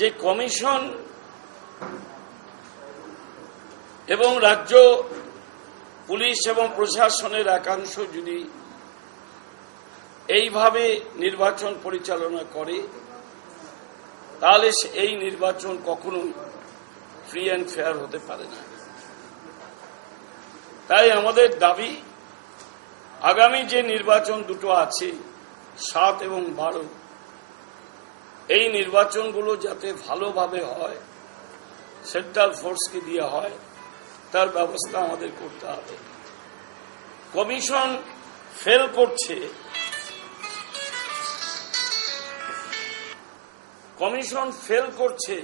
যে কমিশন এবং রাজ্য পুলিশ এবং প্রশাসনের একাংশ যদি এইভাবে নির্বাচন পরিচালনা করে তাহলে এই নির্বাচন কখনোই ফ্রি অ্যান্ড ফেয়ার হতে পারে না। তাই আমাদের দাবি, আগামী যে নির্বাচন দুটো আছে 7 এবং 12, এই নির্বাচনগুলো যাতে ভালোভাবে হয়, সেন্ট্রাল ফোর্সকে দিয়ে হয়, তার ব্যবস্থা আমাদের করতে হবে। কমিশন ফেল করছে,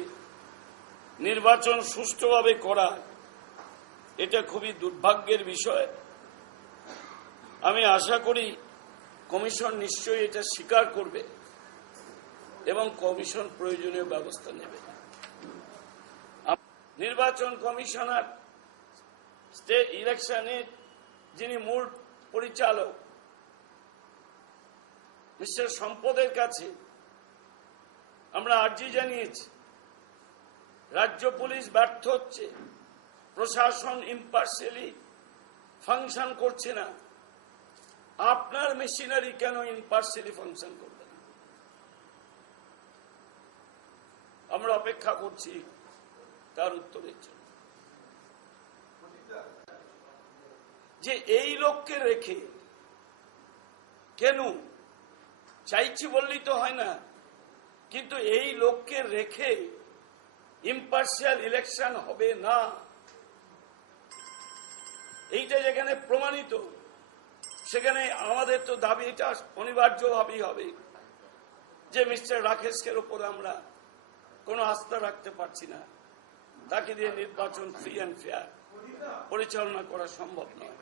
নির্বাচন সুষ্ঠুভাবে করা, এটা খুবই দুর্ভাগ্যের বিষয়। আমি আশা করি কমিশন নিশ্চয়ই এটা স্বীকার করবে এবং কমিশন প্রয়োজনীয় ব্যবস্থা নেবে। নির্বাচন কমিশনার স্টেট ইলেকশনের যিনি মূল পরিচালক মিস্টার সম্পদের কাছে আমরা আর্জি জানিয়েছি, রাজ্য পুলিশ ব্যর্থ হচ্ছে, প্রশাসন ইম্পার্শিয়ালি ফাংশন করছে না, আপনার মেশিনারি কেন ইম্পার্শিয়ালি ফাংশন করবে না? আমরা অপেক্ষা করছি তার উত্তরের জন্য। যে এই লোককে রেখে কেন চাইছি বললেই তো হয় না, কিন্তু এই লোককে রেখে ইম্পার্শিয়াল ইলেকশন হবে না, এইটা যেখানে প্রমাণিত, সেখানে আমাদের তো দাবি এটা অনিবার্যভাবেই হবে যে মিস্টার রাকেশকের উপর আমরা কোনো আস্থা রাখতে পারছি না, তাকে দিয়ে নির্বাচন ফ্রি অ্যান্ড ফেয়ার পরিচালনা করা সম্ভব নয়।